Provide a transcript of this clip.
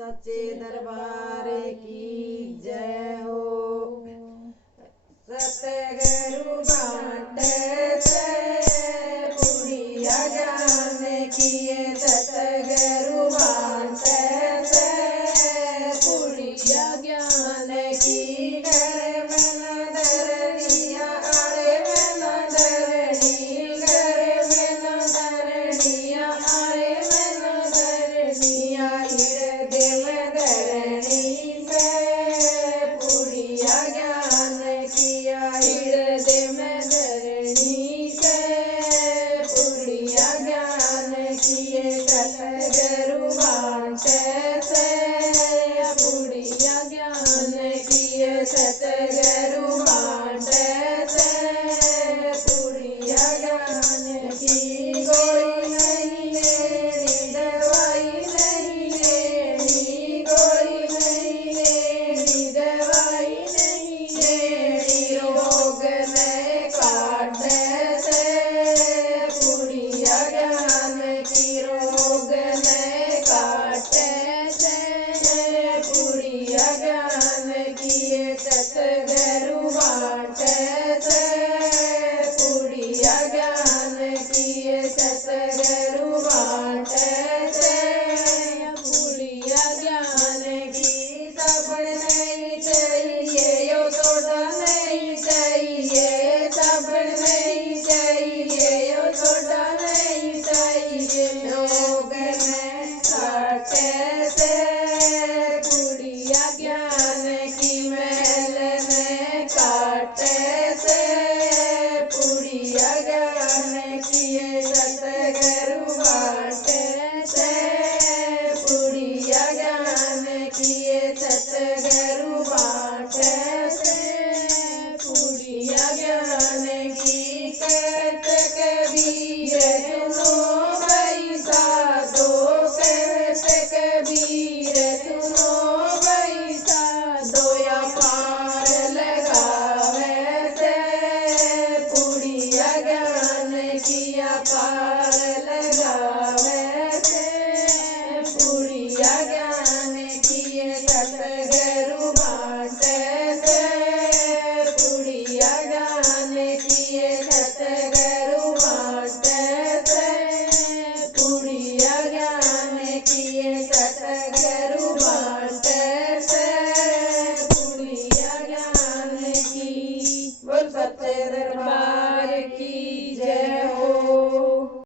सच्चे दरबार की जय हो। सतगुरु बाटे पुड़िया ज्ञान किए, सतगुरु बाटे पुड़िया ज्ञान की। घर में न धरनिया आए में न धरनी, घर में न धरनिया आए में न धरनिया। हृदय में